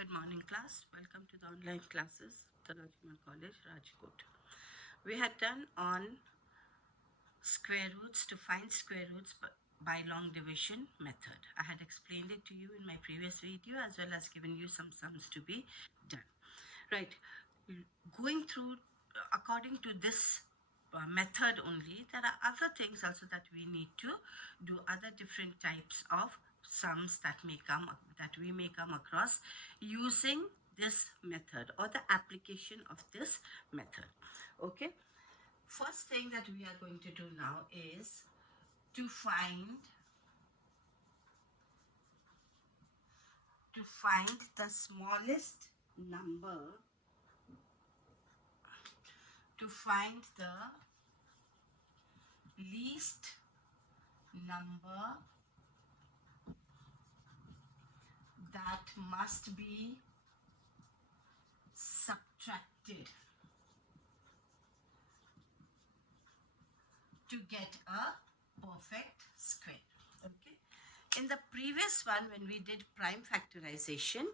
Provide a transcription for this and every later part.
Good morning, class. Welcome to the online classes, the Rajkumar College, Rajkot. We had done on square roots to find square roots by long division method. I had explained it to you in my previous video as well as given you some sums to be done. Right. Going through according to this method only, there are other things also that we need to do, other different types of sums that we may come across using this method or the application of this method. Okay, first thing that we are going to do now is to find the smallest number, to find the least number that must be subtracted to get a perfect square. Okay. In the previous one, when we did prime factorization,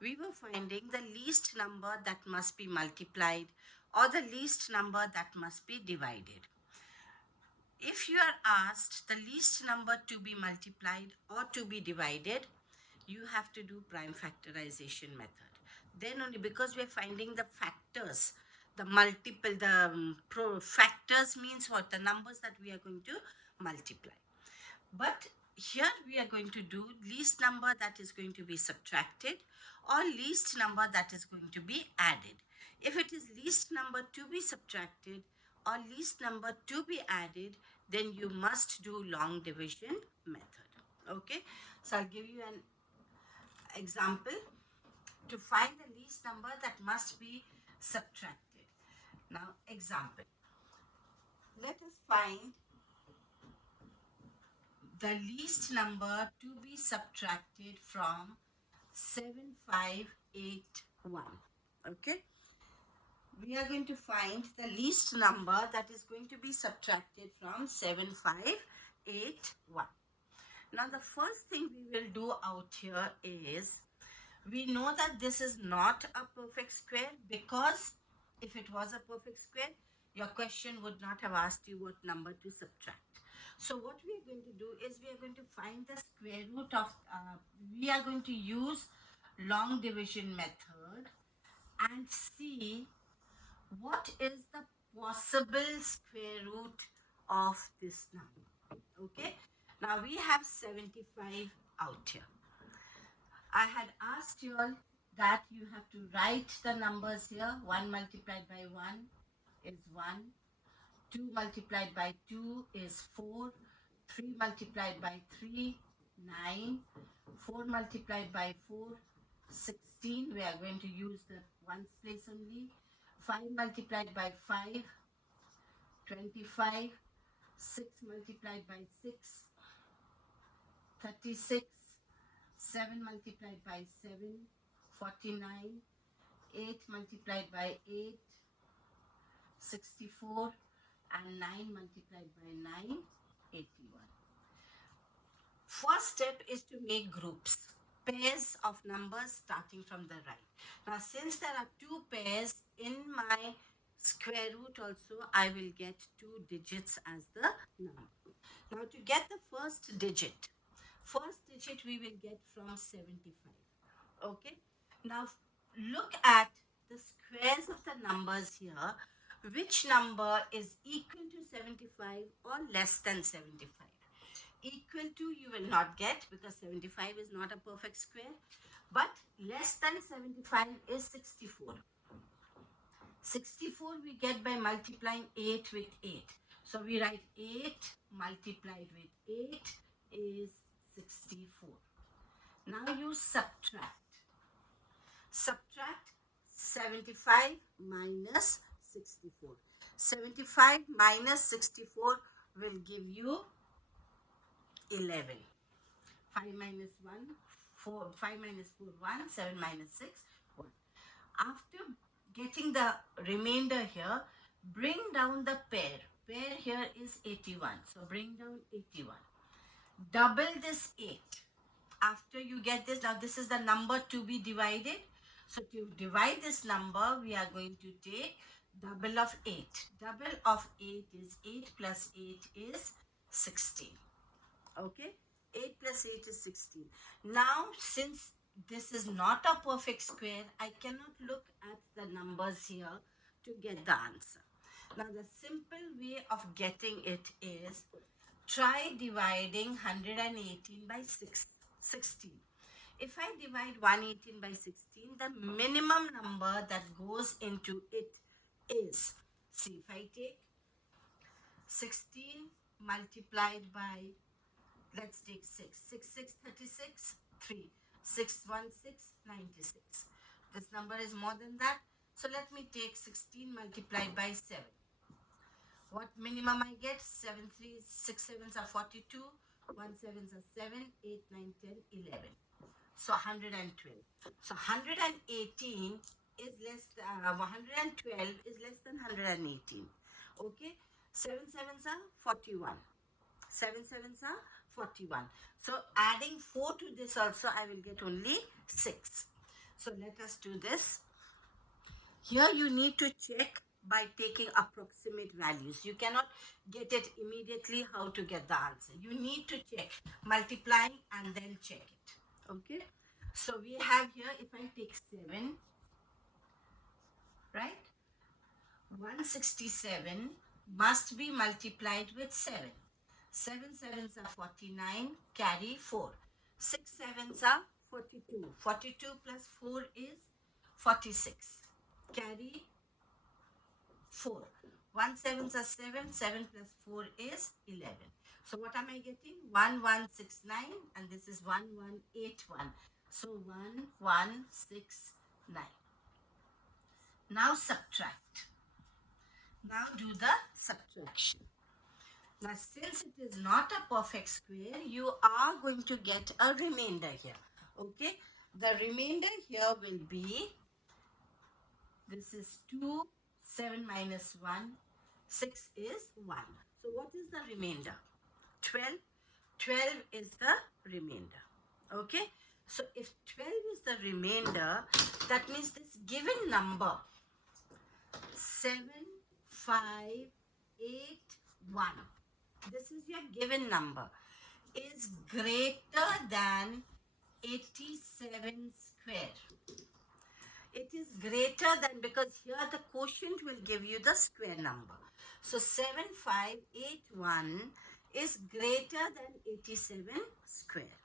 we were finding the least number that must be multiplied or the least number that must be divided. If you are asked the least number to be multiplied or to be divided, you have to do prime factorization method. Then only, because we are finding the factors, the factors means what? The numbers that we are going to multiply. But here we are going to do least number that is going to be subtracted or least number that is going to be added. If it is least number to be subtracted or least number to be added, then you must do long division method. Okay, so I'll give you an example to find the least number that must be subtracted. Now, example. Let us find the least number to be subtracted from 7581. Okay. We are going to find the least number that is going to be subtracted from 7581. Now, the first thing we will do out here is, we know that this is not a perfect square, because if it was a perfect square, your question would not have asked you what number to subtract. So what we are going to do is, we are going to find the square root of, we are going to use long division method and see what is the possible square root of this number. Okay. Now we have 75 out here. I had asked you all that you have to write the numbers here. 1 multiplied by 1 is 1. 2 multiplied by 2 is 4. 3 multiplied by 3, 9. 4 multiplied by 4, 16. We are going to use the ones place only. 5 multiplied by 5, 25. 6 multiplied by 6, 36. 7 multiplied by 7, 49. 8 multiplied by 8, 64. And 9 multiplied by 9, 81. First step is to make groups, pairs of numbers starting from the right. Now, since there are two pairs in my square root also, I will get 2 digits as the number. Now, to get the first digit we will get from 75. Okay. Now, look at the squares of the numbers here. Which number is equal to 75 or less than 75? Equal to you will not get, because 75 is not a perfect square. But less than 75 is 64. 64 we get by multiplying 8 with 8. So we write 8 multiplied with 8 is 64. Now you subtract. Subtract 75 minus 64. 75 minus 64 will give you 11. 5 minus 1, 4, 5 minus 4, 1, 7 minus 6, 1. After getting the remainder here, bring down the pair. Pair here is 81. So bring down 81. Double this 8. After you get this, now this is the number to be divided. So to divide this number, we are going to take double of 8. Double of 8 is 8 plus 8 is 16. Okay, 8 plus 8 is 16. Now, since this is not a perfect square, I cannot look at the numbers here to get the answer. Now, the simple way of getting it is try dividing 118 by 16. If I divide 118 by 16, the minimum number that goes into it is, see, if I take 16 multiplied by, let's take 6. 6, 6, 36, 3. 6, 1, 6, 96. This number is more than that. So let me take 16 multiplied by 7. What minimum I get? 7, 3, 6, 7s are 42. 1, 7s are 7, 8, 9, 10, 11. So 112. So 118 is less than, 112 is less than 118. Okay? 7 7s are 41. 7 7s are 41. So adding 4 to this also, I will get only 6. So let us do this. Here you need to check by taking approximate values. You cannot get it immediately how to get the answer. You need to check, multiplying and then check it. Okay. So we have here, if I take 7, right? 167 must be multiplied with 7. 7 7s are 49, carry 4. 6 7s are 42. 42 plus 4 is 46. Carry 4. 1 7s are 7. 7 plus 4 is 11. So what am I getting? 1169 and this is 1181. So 1169. Now subtract. Now do the subtraction. Now since it is not a perfect square, you are going to get a remainder here. Okay. The remainder here will be, this is 2, 7 minus 1, 6 is 1. So what is the remainder? 12. 12 is the remainder. Okay. So if 12 is the remainder, that means this given number 7, 5, 8, 1. This is your given number, is greater than 87 square. It is greater than, because here the quotient will give you the square number. So 7581 is greater than 87 square.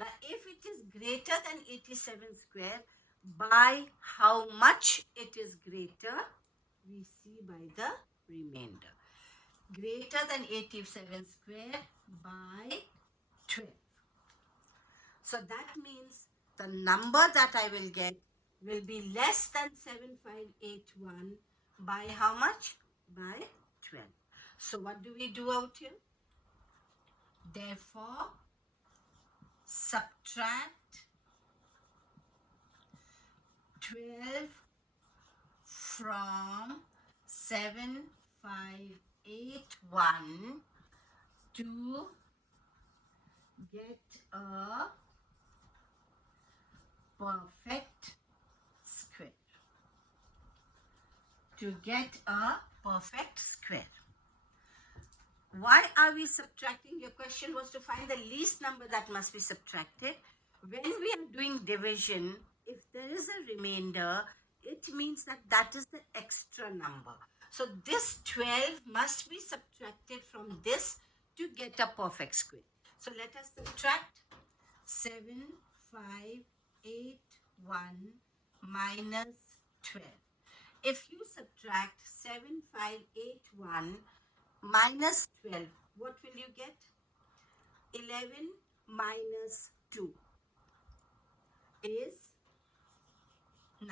Now if it is greater than 87 square, by how much it is greater, we see by the remainder. Greater than 87 square by 12. So that means the number that I will get will be less than 7581 by how much? By 12. So what do we do out here? Therefore, subtract 12 from 7581 to get a perfect square. To get a perfect square. Why are we subtracting? Your question was to find the least number that must be subtracted. When we are doing division, if there is a remainder, it means that that is the extra number. So this 12 must be subtracted from this to get a perfect square. So let us subtract 7581 minus 12. If you subtract 7581 minus 12, what will you get? 11 minus 2 is 9.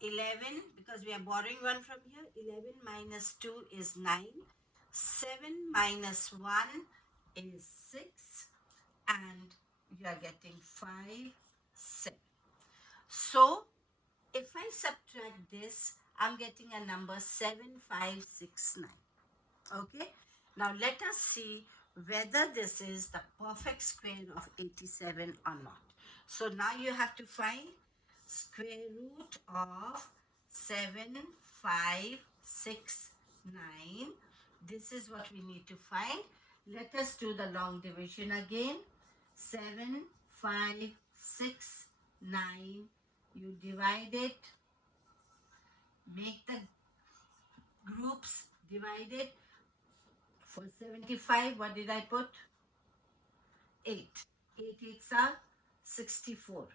11, because we are borrowing 1 from here, 11 minus 2 is 9. 7 minus 1 is 6. And you are getting 5, 7. So, if I subtract this, I'm getting a number 7569. Okay. Now, let us see whether this is the perfect square of 87 or not. So now you have to find square root of 7569. This is what we need to find. Let us do the long division again. 7569. You divide it. Make the groups divided. For 75, what did I put? 8. 8 8s are 64.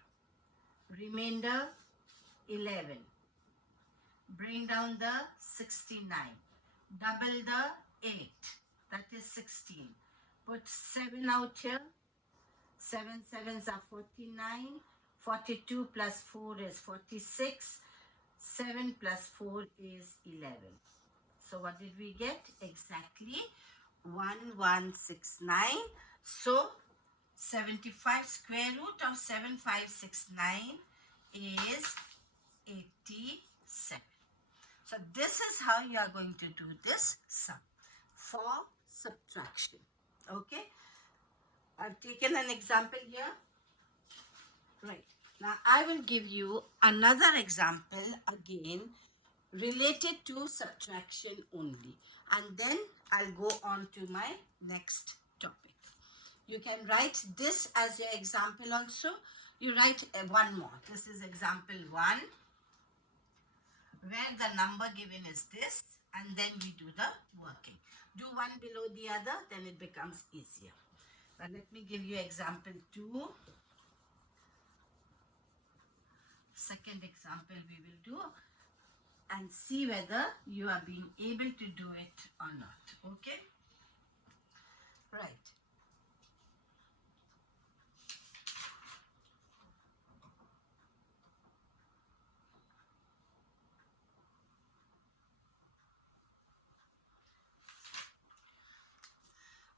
Remainder 11. Bring down the 69. Double the 8. That is 16. Put 7 out here. 7 7s are 49. 42 plus 4 is 46. 7 plus 4 is 11. So what did we get? Exactly 1169. So 75 square root of 7569 is 87. So this is how you are going to do this sum for subtraction. Okay. I've taken an example here. Right. Now I will give you another example again related to subtraction only, and then I'll go on to my next topic. You can write this as your example also. You write one more. This is example 1, where the number given is this, and then we do the working. Do one below the other, then it becomes easier. Now let me give you example 2. Second example we will do, and see whether you are being able to do it or not. Okay? Right.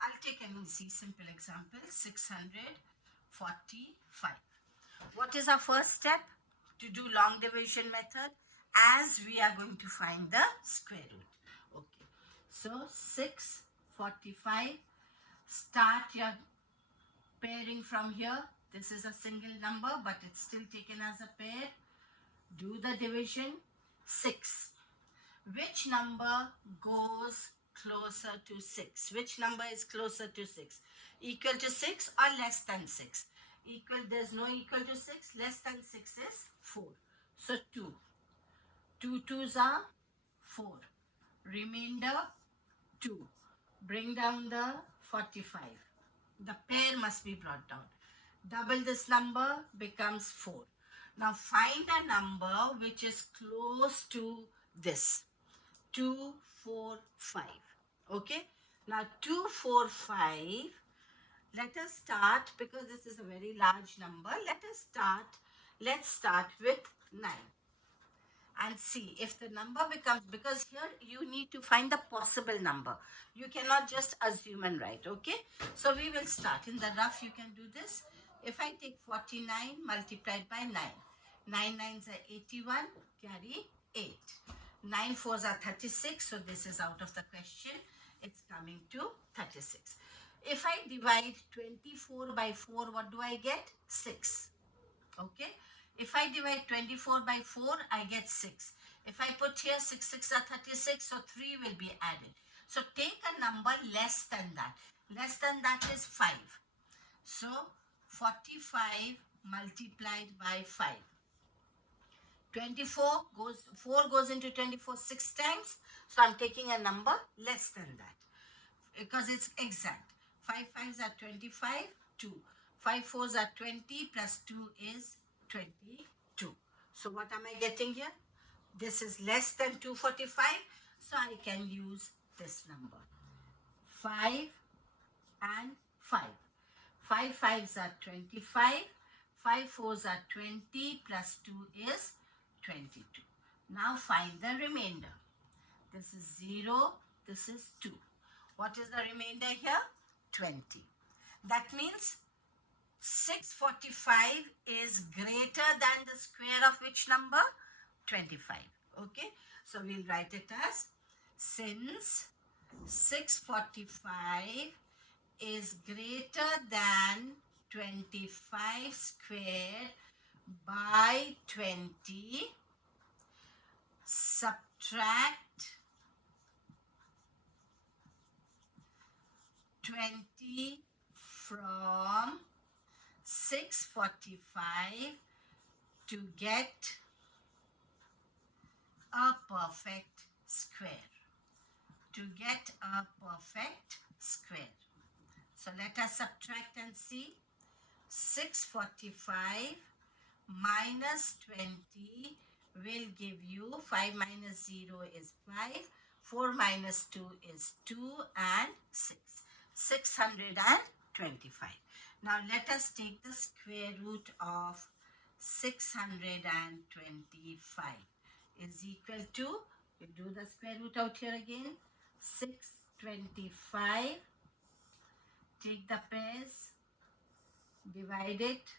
I'll take an easy, simple example. 645. What is our first step? To do long division method, as we are going to find the square root. Okay. So 645. Start your pairing from here. This is a single number, but it's still taken as a pair. Do the division. 6. Which number goes closer to 6? Which number is closer to 6? Equal to 6 or less than 6? Equal, there's no equal to 6. Less than 6 is 4. So 2. 2 2s are 4. Remainder 2. Bring down the 45. The pair must be brought down. Double this number becomes 4. Now find a number which is close to this. 2 4 5. Okay. Now 2 4 5. Let us start, because this is a very large number. Let's start with 9. And see if the number becomes, because here you need to find the possible number. You cannot just assume and write, okay? So we will start. In the rough, you can do this. If I take 49 multiplied by 9. 9 9s are 81, carry 8. 9 4s are 36, so this is out of the question. It's coming to 36. If I divide 24 by 4, what do I get? 6. Okay. If I divide 24 by 4, I get 6. If I put here 6 6 are 36, so 3 will be added. So take a number less than that. Less than that is 5. So 45 multiplied by 5. 4 goes into 24 6 times. So I'm taking a number less than that, because it's exact. 5 5s are 25, 2. 5 4s are 20, plus 2 is 22. So what am I getting here? This is less than 245, so I can use this number. 5 and 5. 5 5s are 25, 5 4s are 20, plus 2 is 22. Now find the remainder. This is 0, this is 2. What is the remainder here? 20. That means 645 is greater than the square of which number? 25. Okay. So we'll write it as, since 645 is greater than 25 squared by 20, subtract 20 from 645 to get a perfect square. To get a perfect square. So let us subtract and see. 645 minus 20 will give you 5 minus 0 is 5. 4 minus 2 is 2 and 6. 625. Now let us take the square root of 625 is equal to, you do the square root out here again, 625, take the pairs, divide it,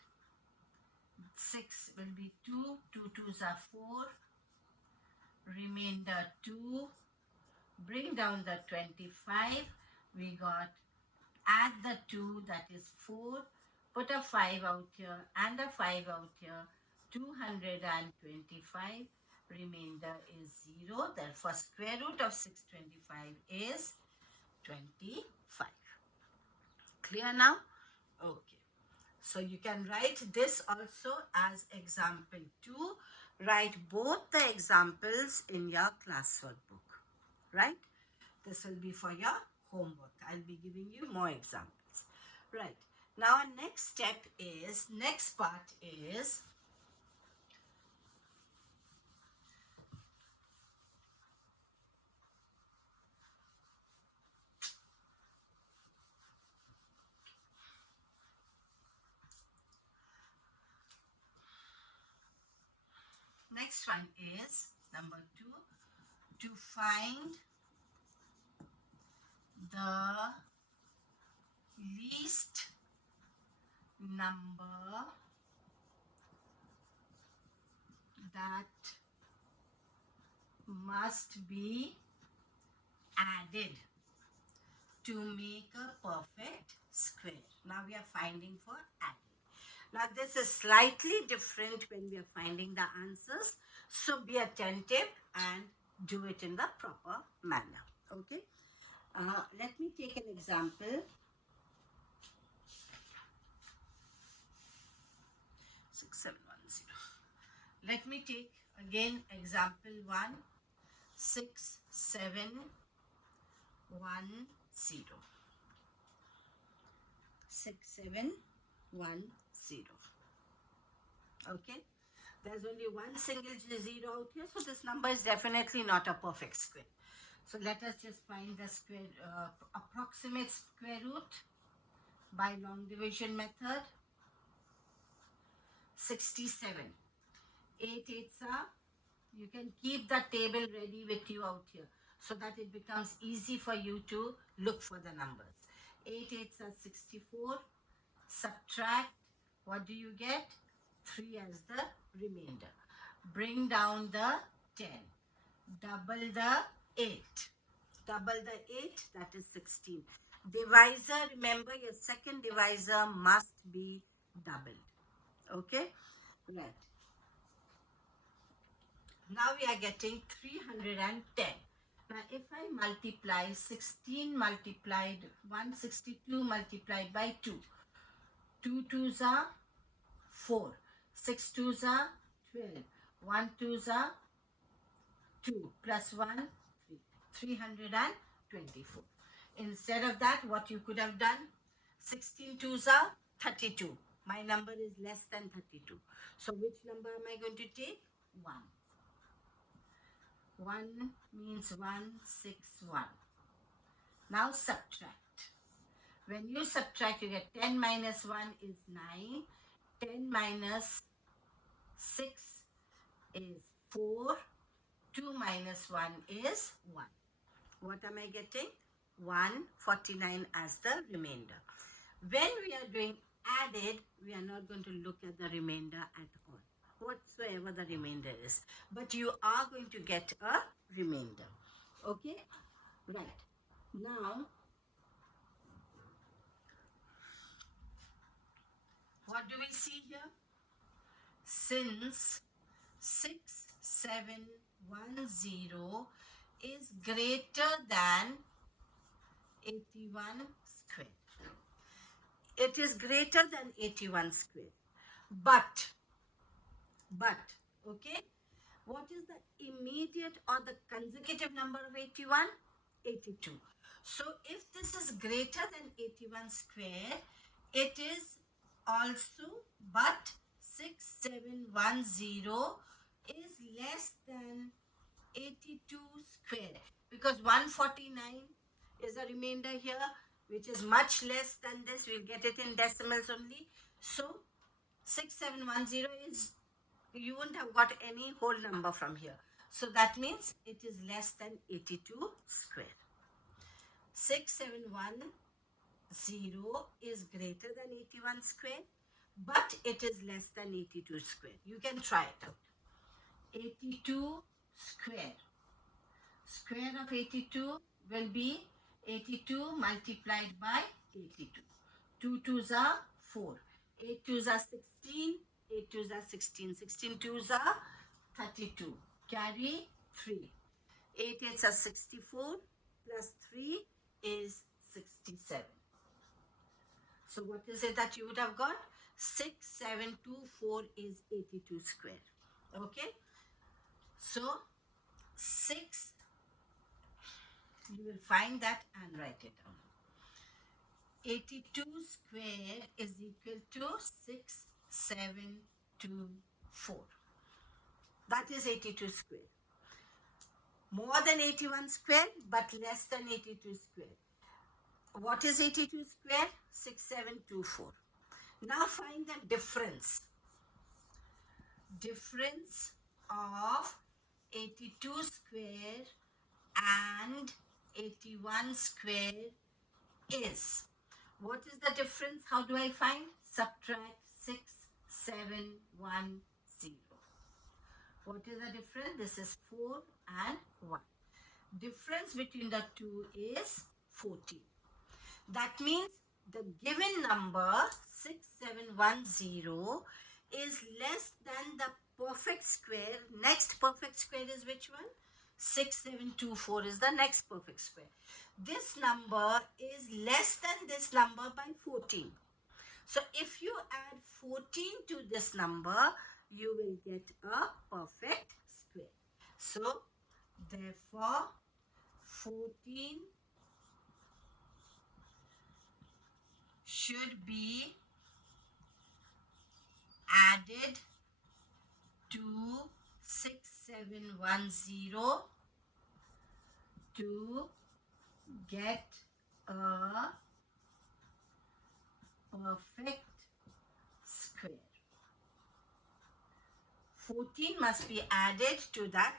6 will be 2, 2 2s are 4, remainder 2, bring down the 25, we got, add the 2, that is 4, put a 5 out here and a 5 out here, 225, remainder is 0, therefore square root of 625 is 25. Clear now? Okay. So you can write this also as example 2. Write both the examples in your classwork book. Right? This will be for your homework. I'll be giving you more examples. Right. Now our next step is, next part is, next one is number 2, to find the least number that must be added to make a perfect square. Now we are finding for adding. Now this is slightly different when we are finding the answers. So be attentive and do it in the proper manner. Okay. Let me take an example. 6710. Let me take again example 1. 6710. 6710. Okay. There's only one single 0 out here, so this number is definitely not a perfect square. So let us just find the square approximate square root by long division method. 67. 8 8s are, you can keep the table ready with you out here so that it becomes easy for you to look for the numbers. 8 8s are 64. Subtract, what do you get? 3 as the remainder. Bring down the 10. Double the 8. Double the 8, that is 16. Divisor, remember your second divisor must be doubled. Okay? Right. Now we are getting 310. Now if I multiply 16 multiplied 162 multiplied by 2. 2 2s are 4. 6 2s are 12. 1 2s are 2 plus 1 3. 324. Instead of that, what you could have done, 16 2s are 32. My number is less than 32. So which number am I going to take? 1. 1 means 161. Now subtract. When you subtract, you get 10 minus 1 is 9. 10 minus 6 is 4. 2 minus 1 is 1. What am I getting? 149 as the remainder. When we are doing added, we are not going to look at the remainder at all, whatsoever the remainder is. But you are going to get a remainder. Okay? Right. Now, What do we see here? Since 6710 is greater than 81 square. It is greater than 81 square. But, okay, what is the immediate or the consecutive number of 81? 82. So if this is greater than 81 square, it is also, but 6710 is less than 82 square, because 149 is a remainder here, which is much less than this. We'll get it in decimals only. So 6710 is, you won't have got any whole number from here. So that means it is less than 82 square. 6710 is greater than 81 square, but it is less than 82 square. You can try it out. 82 square. Square of 82 will be 82 multiplied by 82. 2 2s are 4. 8 2s are 16. 8 2s are 16. 16 2s are 32. Carry 3. 8 8s are 64. Plus 3 is 67. So what is it that you would have got? 6724 is 82 square. Okay. So 6, you will find that and write it down. 82 square is equal to 6724. That is 82 square. More than 81 square, but less than 82 square. What is 82 square? 6724. Now find the difference. Difference of 82 square and 81 square is. What is the difference? How do I find? Subtract 6710. What is the difference? This is 4 and 1. Difference between the two is 14. That means the given number 6710 is less than the perfect square. Next perfect square is which one? 6724 is the next perfect square. This number is less than this number by 14. So if you add 14 to this number, you will get a perfect square. So therefore 14 should be added to 6710 to get a perfect square. 14 must be added to that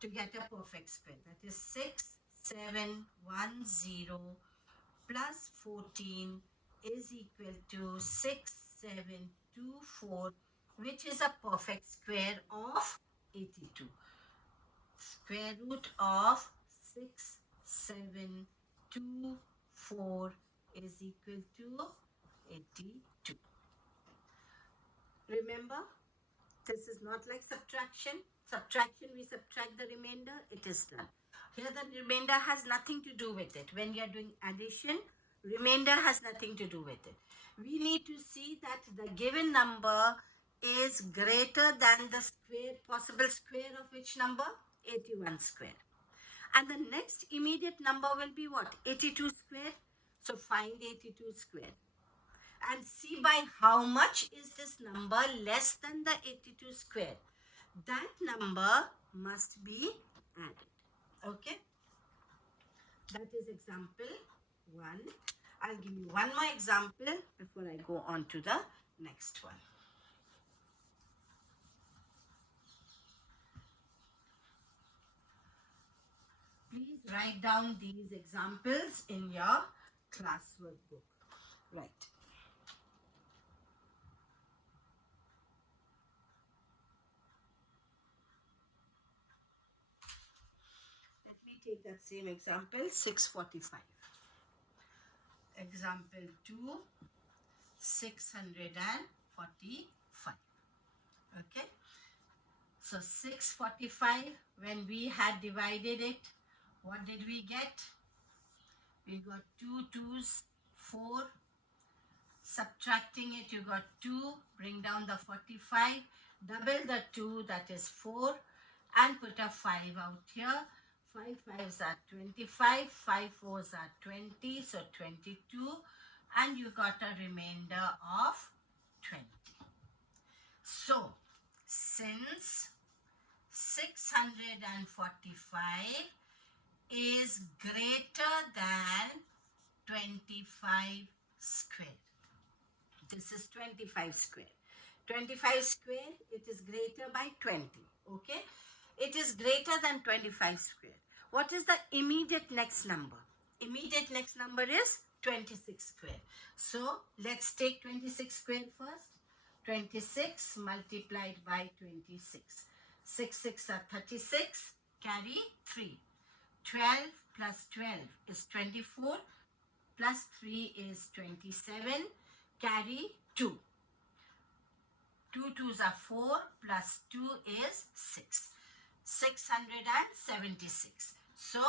to get a perfect square. That is 6710 plus 14 is equal to 6724, which is a perfect square of 82. Square root of 6724 is equal to 82. Remember, this is not like subtraction. Subtraction, we subtract the remainder, it is done. Here the remainder has nothing to do with it. When you are doing addition, remainder has nothing to do with it. We need to see that the given number is greater than the square, possible square of which number? 81 square. And the next immediate number will be what? 82 square. So find 82 square. And see by how much is this number less than the 82 square. That number must be added. Okay? That is example 1. I'll give you one more example before I go on to the next one. Please write down these examples in your classwork book. Right. Let me take that same example, 645. Example 2, 645. 645. Okay. So 645, when we had divided it, what did we get? We got 2 2s, 4. Subtracting it, you got 2. Bring down the 45. Double the 2, that is 4. And put a 5 out here. 5 5s are 25. 5 4s are 20. So 22. And you got a remainder of 20. So, since 645 is greater than 25 square. This is 25 square. 25 square, it is greater by 20. Okay? It is greater than 25 square. What is the immediate next number? Immediate next number is 26 square. So, let's take 26 square first. 26 multiplied by 26. 6 6 are 36. Carry 3. 12 plus 12 is 24. Plus 3 is 27. Carry 2. 2 2s are 4. Plus 2 is 6. 676. So,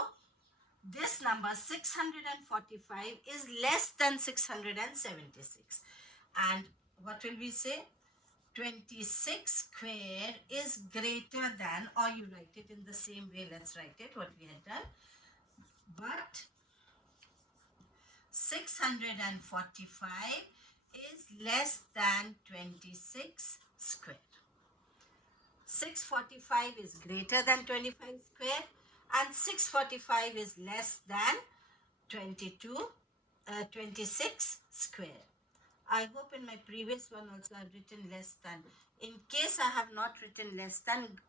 this number 645 is less than 676. And what will we say? 26 square is greater than, or you write it in the same way, let's write it, what we had done. But 645 is less than 26 square. 645 is greater than 25 square and 645 is less than 26 square. I hope in my previous one also I have written less than. In case I have not written less than,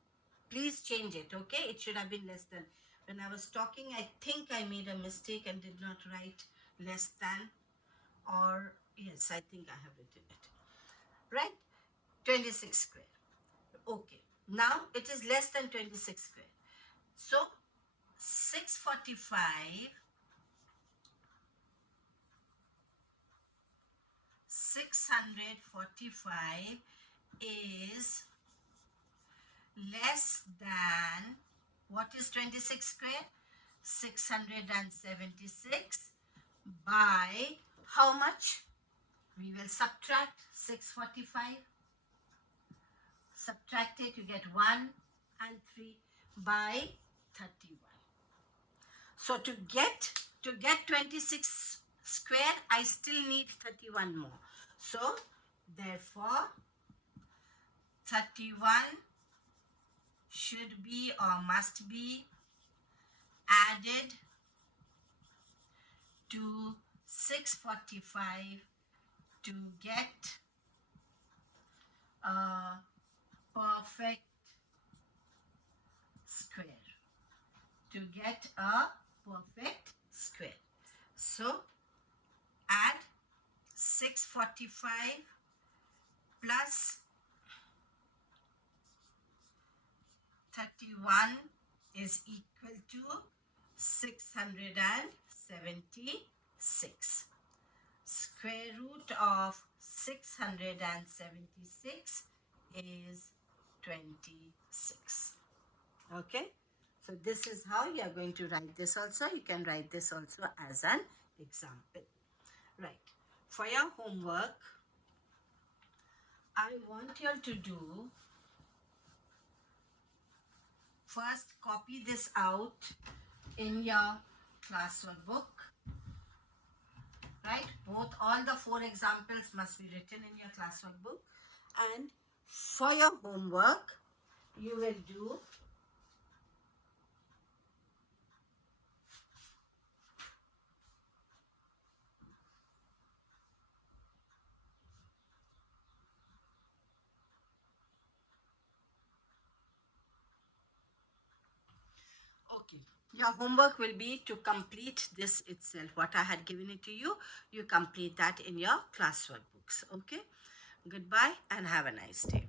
please change it, okay? It should have been less than. When I was talking, I think I made a mistake and did not write less than, or yes, I think I have written it. Right? 26 square. Okay. Now it is less than 26 square. So 645 is less than, what is 26 square? 676 by how much? We will subtract 645. Subtract it, you get 1 and 3 by 31. So to get 26 square, I still need 31 more. So therefore 31 should be or must be added to 645 to get a perfect square. To get a perfect square. So add 645 plus 31 is equal to 676. Square root of 676 is 26. Okay. So this is how you are going to write this also. You can write this also as an example. Right. For your homework, I want you all to do, first copy this out in your classwork book. Right? All the 4 examples must be written in your classwork book. And for your homework, you will do okay. Your homework will be to complete this itself. What I had given it to you, you complete that in your classwork books. Okay. Goodbye and have a nice day.